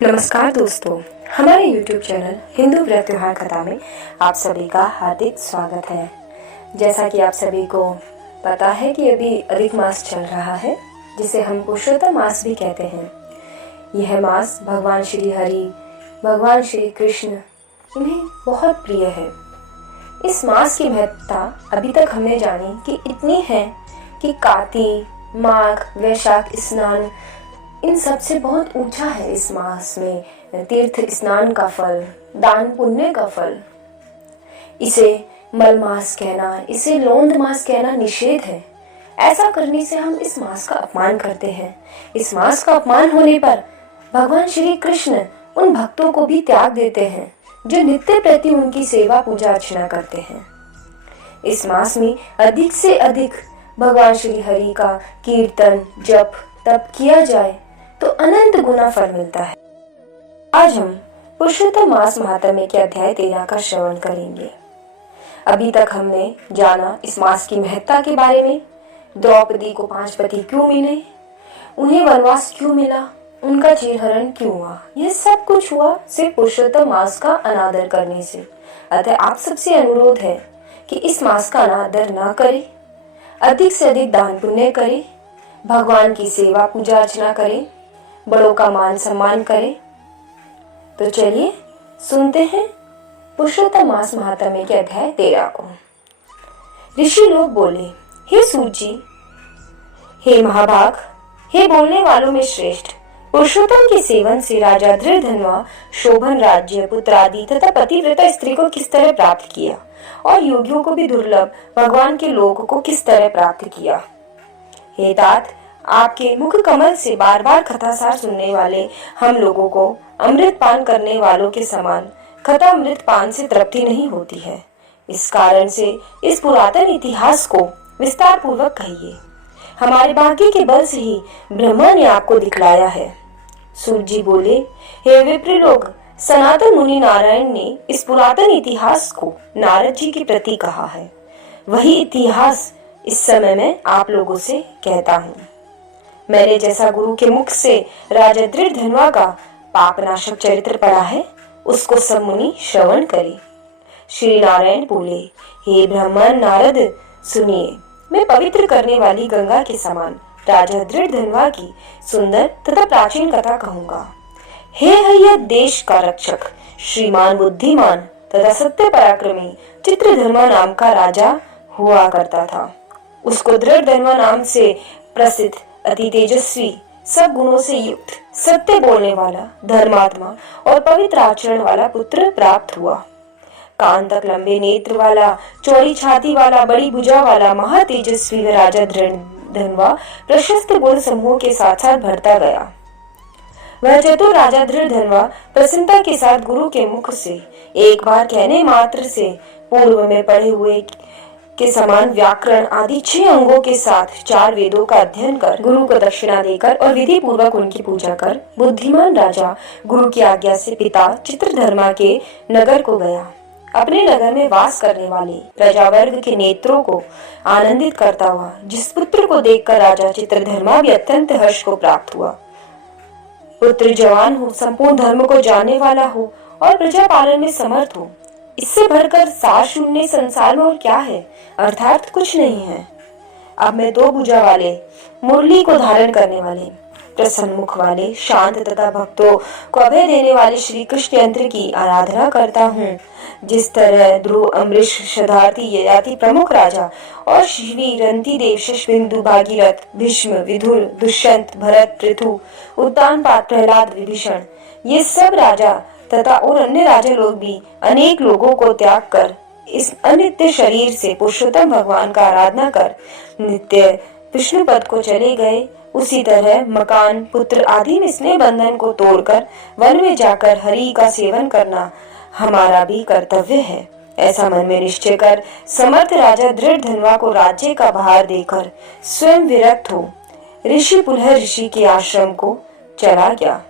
नमस्कार दोस्तों, हमारे YouTube चैनल हिंदू व्रत त्योहार कथा में आप सभी का हार्दिक स्वागत है। जैसा कि आप सभी को पता है कि अभी अधिक मास चल रहा है, जिसे हम पुरुषोत्तम मास भी कहते हैं। यह मास भगवान श्री हरि, भगवान श्री कृष्ण इन्हें बहुत प्रिय है। इस मास की महत्ता अभी तक हमने जानी कि इतनी है कि कार्तिक, माघ, वैशाख स्नान इन सबसे बहुत ऊंचा है। इस मास में तीर्थ स्नान का फल, दान पुण्य का फल। इसे मल मास कहना, इसे लोंद मास कहना निषेध है। ऐसा करने से हम इस मास का अपमान करते हैं। इस मास का अपमान होने पर भगवान श्री कृष्ण उन भक्तों को भी त्याग देते हैं जो नित्य प्रति उनकी सेवा पूजा अर्चना करते हैं। इस मास में अधिक से अधिक भगवान श्री हरि का कीर्तन, जप, तप किया जाए तो अनंत गुना फल मिलता है। आज हम पुरुषोत्तम मास महात्म्य के अध्याय 13 का श्रवण करेंगे। अभी तक हमने जाना इस मास की महत्ता के बारे में। द्रौपदी को 5 पति क्यों मिले, उन्हें वनवास क्यों मिला, उनका चीरहरण क्यों हुआ। यह सब कुछ हुआ सिर्फ पुरुषोत्तम मास का अनादर करने से। अतः आप सबसे अनुरोध है कि इस मास का अनादर ना करें, अधिक से अधिक दान पुण्य करें, भगवान की सेवा पूजा अर्चना करें, बड़ों का मान सम्मान करें। तो चलिए सुनते हैं पुरुषोत्तम मास महात्म्य के अध्याय 13 को। ऋषि लोग बोले, हे सूत जी, हे महाभाग, हे बोलने वालों में श्रेष्ठ, पुरुषोत्तम के सेवन से राजा धृतधन्वा शोभन राज्य, पुत्र आदि तथा पतिव्रता स्त्री को किस तरह प्राप्त किया और योगियों को भी दुर्लभ भगवान के लोक को किस तरह प्राप्त किया। हे तात, आपके मुख कमल से बार बार कथासार सुनने वाले हम लोगों को अमृत पान करने वालों के समान कथा अमृत पान से तृप्ति नहीं होती है। इस कारण से इस पुरातन इतिहास को विस्तार पूर्वक कहिए। हमारे भाग्य के बल से ही ब्रह्मा ने आपको दिखलाया है। सूत जी बोले, हे विप्र लोग, सनातन मुनि नारायण ने इस पुरातन इतिहास को नारद जी के प्रति कहा है। वही इतिहास इस समय मैं आप लोगों से कहता हूँ। मेरे जैसा गुरु के मुख से राजा धृतधन्वा का पापनाशक चरित्र पढ़ा है, उसको सब मुनि श्रवण करे। श्री नारायण बोले, हे ब्राह्मण नारद, सुनिए, मैं पवित्र करने वाली गंगा के समान राजा धृतधन्वा की सुंदर तथा प्राचीन कथा कहूंगा। हे हय्य देश का रक्षक, श्रीमान बुद्धिमान तथा सत्य पराक्रमी चित्रधर्मा नाम का राजा हुआ करता था। उसको धृतधन्वा नाम से प्रसिद्ध, अति तेजस्वी, सब गुणों से युक्त, सत्य बोलने वाला, धर्मात्मा और पवित्र आचरण वाला पुत्र प्राप्त हुआ। कान तक लंबे नेत्र वाला, चौड़ी छाती वाला, बड़ी भुजा वाला महातेजस्वी राजा धृतधन्वा प्रशस्त गुण समूह के साथ साथ बढ़ता गया। वह चतुर राजा धृतधन्वा प्रसन्नता के साथ गुरु के मुख से एक बार कहने मात्र से पूर्व में पढ़े हुए के समान व्याकरण आदि 6 अंगों के साथ 4 वेदों का अध्ययन कर, गुरु को दक्षिणा देकर और विधि पूर्वक उनकी पूजा कर, बुद्धिमान राजा गुरु की आज्ञा से पिता चित्रधर्मा के नगर को गया। अपने नगर में वास करने वाले प्रजावर्ग के नेत्रों को आनंदित करता हुआ जिस पुत्र को देखकर राजा चित्रधर्मा भी अत्यंत हर्ष को प्राप्त हुआ। पुत्र जवान हो, संपूर्ण धर्म को जानने वाला हो और प्रजा पालन में समर्थ हो, इससे भरकर सार शून्य संसार में और क्या है, अर्थात कुछ नहीं है। अब मैं 2 भुजा वाले, मुरली को धारण करने वाले, प्रसन्न मुख वाले, शांत तथा भक्तों को अभय देने वाले श्री कृष्ण यंत्र की आराधना करता हूँ। जिस तरह ध्रुव, अम्बरीश, शधार्थी, ययाति प्रमुख राजा और शिवी, रंतिदेव, शशबिंदु, भागीरथ, भीष्म, विदुर, दुष्यंत, भरत, पृथु, उत्तानपाद, प्रहलाद, विभीषण, ये सब राजा तथा और अन्य राजा लोग भी अनेक लोगों को त्याग कर इस अनित्य शरीर से पुरुषोत्तम भगवान का आराधना कर नित्य विष्णु पद को चले गए। उसी तरह मकान, पुत्र आदि में स्नेह बंधन को तोड़कर वन में जाकर हरि का सेवन करना हमारा भी कर्तव्य है। ऐसा मन में निश्चय कर समर्थ राजा धृतधन्वा को राज्य का भार देकर स्वयं विरक्त हो ऋषि पुलह ऋषि के आश्रम को चला गया।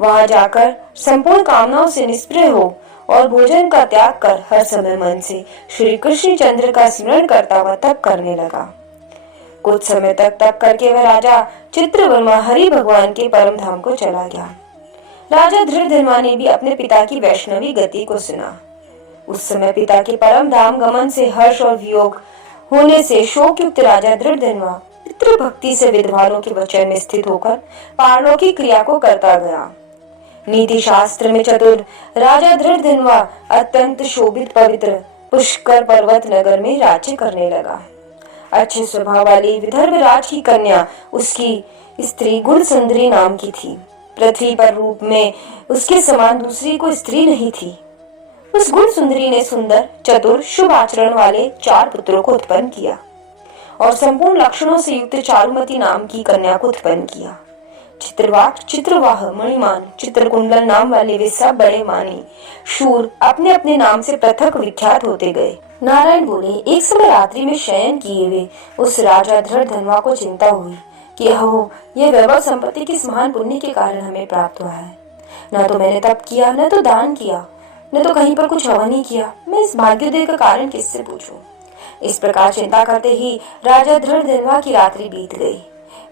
वहां जाकर संपूर्ण कामनाओं से निष्प्रिय हो और भोजन का त्याग कर हर समय मन से श्री कृष्ण चंद्र का स्मरण करता हुआ तप करने लगा। कुछ समय तक तप करके वह राजा चित्रवर्मा हरि भगवान के परम धाम को चला गया। राजा धृतधन्वा ने भी अपने पिता की वैष्णवी गति को सुना। उस समय पिता के परम धाम गमन से हर्ष और वियोग होने से शोकयुक्त राजा धृतधन्वा पितृभक्ति से विद्वानों के वचन में स्थित होकर पारलौकिक क्रिया को करता गया। नीति शास्त्र में चतुर राजा धृतधन्वा अत्यंत शोभित पवित्र पुष्कर पर्वत नगर में राज्य करने लगा। अच्छे स्वभाव वाली विदर्भ राज की कन्या उसकी स्त्री गुणसुंदरी नाम की थी। पृथ्वी पर रूप में उसके समान दूसरी कोई स्त्री नहीं थी। उस गुणसुंदरी ने सुंदर, चतुर, शुभ आचरण वाले 4 पुत्रों को उत्पन्न किया और संपूर्ण लक्षणों से युक्त चारुमती नाम की कन्या को उत्पन्न किया। चित्रवाक, चित्रवाह, मणिमान, चित्रकुंडल नाम वाले वे सब बड़े मानी शूर अपने अपने नाम से पृथक विख्यात होते गए। नारायण बोले, एक समय रात्रि में शयन किए हुए उस राजा धृतधन्वा को चिंता हुई कि हो यह वैभव संपत्ति किस महान पुण्य के कारण हमें प्राप्त हुआ है। न तो मैंने तप किया, न तो दान किया, न तो कहीं पर कुछ हवन ही किया। मैं इस भाग्योदय का कारण किससे पूछूं? इस प्रकार चिंता करते ही राजा धृतधन्वा की रात्रि बीत गई।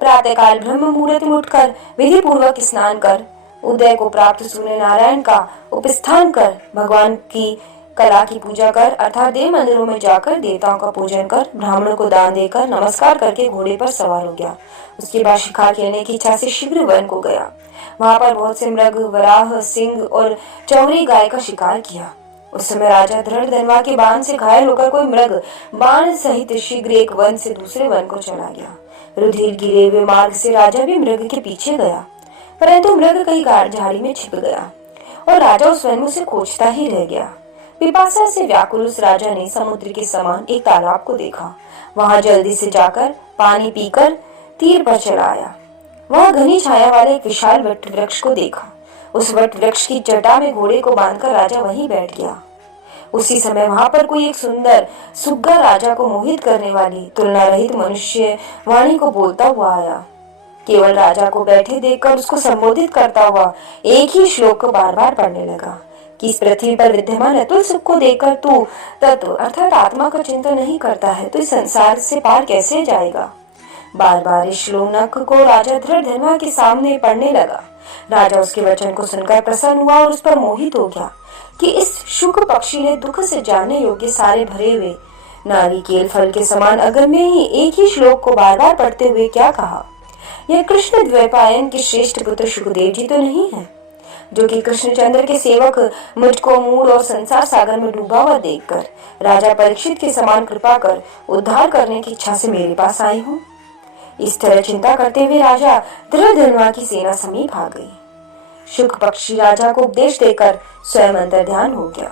प्रातःकाल ब्रह्म मुहूर्त में उठकर विधि पूर्वक स्नान कर उदय को प्राप्त सूर्य नारायण का उपस्थान कर भगवान की कला की पूजा कर अर्थात देव मंदिरों में जाकर देवताओं का पूजन कर ब्राह्मणों को दान देकर नमस्कार करके घोड़े पर सवार हो गया। उसके बाद शिकार खेलने की इच्छा से शीघ्र वन को गया। वहां पर बहुत से मृग, वराह, सिंह और चौरी गाय का शिकार किया। उस समय राजा धृतधन्वा के बाण से घायल होकर कोई मृग बाण सहित शीघ्र एक वन से दूसरे वन को चला गया। रुधिर गिरे हुए मार्ग से राजा भी मृग के पीछे गया, परंतु मृग कहीं झाड़ी में छिप गया और राजा उस वन में उसे खोजता ही रह गया। पिपासा से व्याकुल उस राजा ने समुद्र के समान एक तालाब को देखा। वहां जल्दी से जाकर पानी पीकर तीर पर चला आया। वहां घनी छाया वाले एक विशाल वट वृक्ष को देखा। उस वट वृक्ष की जटा में घोड़े को बांधकर राजा वहीं बैठ गया। उसी समय वहां पर कोई एक सुंदर सुग्गा राजा को मोहित करने वाली तुलना रहित मनुष्य वाणी को बोलता हुआ आया। केवल राजा को बैठे देखकर उसको संबोधित करता हुआ एक ही श्लोक को बार बार पढ़ने लगा कि इस पृथ्वी पर विद्यमान अतुल सुख को देखकर तू तत्व अर्थात आत्मा का चिंतन नहीं करता है तो इस संसार से पार कैसे जाएगा। बार बार इस श्लोक को राजा धृतधन्वा के सामने पढ़ने लगा। राजा उसके वचन को सुनकर प्रसन्न हुआ और उस पर मोहित हो गया कि इस शुक पक्षी ने दुख से जानने योग्य सारे भरे हुए नारिकेल फल के समान अगर में ही एक ही श्लोक को बार बार पढ़ते हुए क्या कहा। यह कृष्ण द्वैपायन के श्रेष्ठ पुत्र सुखदेव जी तो नहीं है जो कि कृष्णचंद्र के सेवक मुझको मूढ़ और संसार सागर में डूबा हुआ देखकर राजा परीक्षित के समान कृपा कर उद्धार करने की इच्छा से मेरे पास आई हूँ। इस तरह चिंता करते हुए राजा धृतधन्वा की सेना समीप आ गई। शुक पक्षी राजा को उपदेश देकर स्वयं अंतर ध्यान हो गया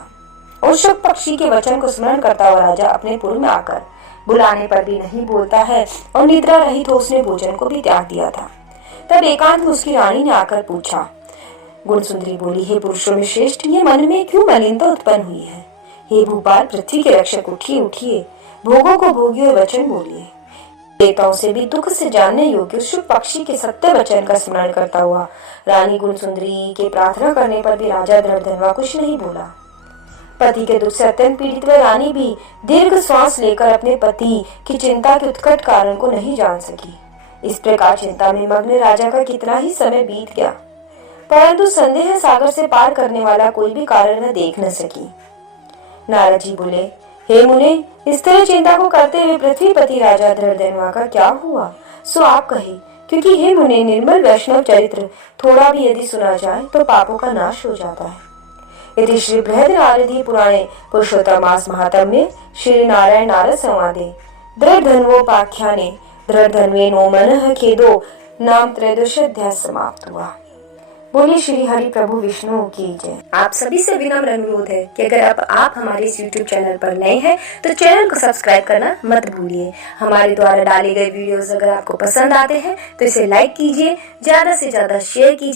और शुक पक्षी के वचन को स्मरण करता हुआ राजा अपने पुर में आकर बुलाने पर भी नहीं बोलता है और निद्रा रहित हो उसने भोजन को भी त्याग दिया था। तब एकांत में उसकी रानी ने आकर पूछा। गुणसुंदरी बोली, हे पुरुषों में श्रेष्ठ, ये मन में क्यों मलिनता उत्पन्न हुई है। हे भूपाल, पृथ्वी के रक्षक, उठिए उठिए, भोगों को भोगिए, वचन बोलिए। देवताओं से भी दुख से जानने योग्य शुक पक्षी के सत्य वचन का स्मरण करता हुआ रानी गुणसुंदरी के प्रार्थना करने पर भी राजा धृतधन्वा कुछ नहीं बोला। पति के दुख से अत्यंत पीड़ित हुए रानी भी दीर्घ श्वास लेकर अपने पति की चिंता के उत्कट कारण को नहीं जान सकी। इस प्रकार चिंता में मग्न राजा का कितना ही समय बीत गया, परंतु संदेह सागर से पार करने वाला कोई भी कारण वह देख न सकी। नारद जी बोले, हे मुने, इस तरह चिंता को करते हुए पृथ्वीपति राजा धृतधन्वा का क्या हुआ सो आप कहे, क्योंकि हे मुने, निर्मल वैष्णव चरित्र थोड़ा भी यदि सुना जाए तो पापों का नाश हो जाता है। यदि श्री बृहदारण्यक पुराणे पुरुषोत्तमास महात्म्ये श्री नारायण नारद संवादे धृतधन्वोपाख्याने धृतधन्वेनो मनः खेदो नाम त्रयोदश अध्याय समाप्त हुआ। बोलिए श्री हरि प्रभु विष्णु की जय। आप सभी से विनम्र अनुरोध है कि अगर आप हमारे इस YouTube चैनल पर नए हैं तो चैनल को सब्सक्राइब करना मत भूलिए। हमारे द्वारा डाले गए वीडियोस अगर आपको पसंद आते हैं तो इसे लाइक कीजिए, ज्यादा से ज्यादा शेयर कीजिए।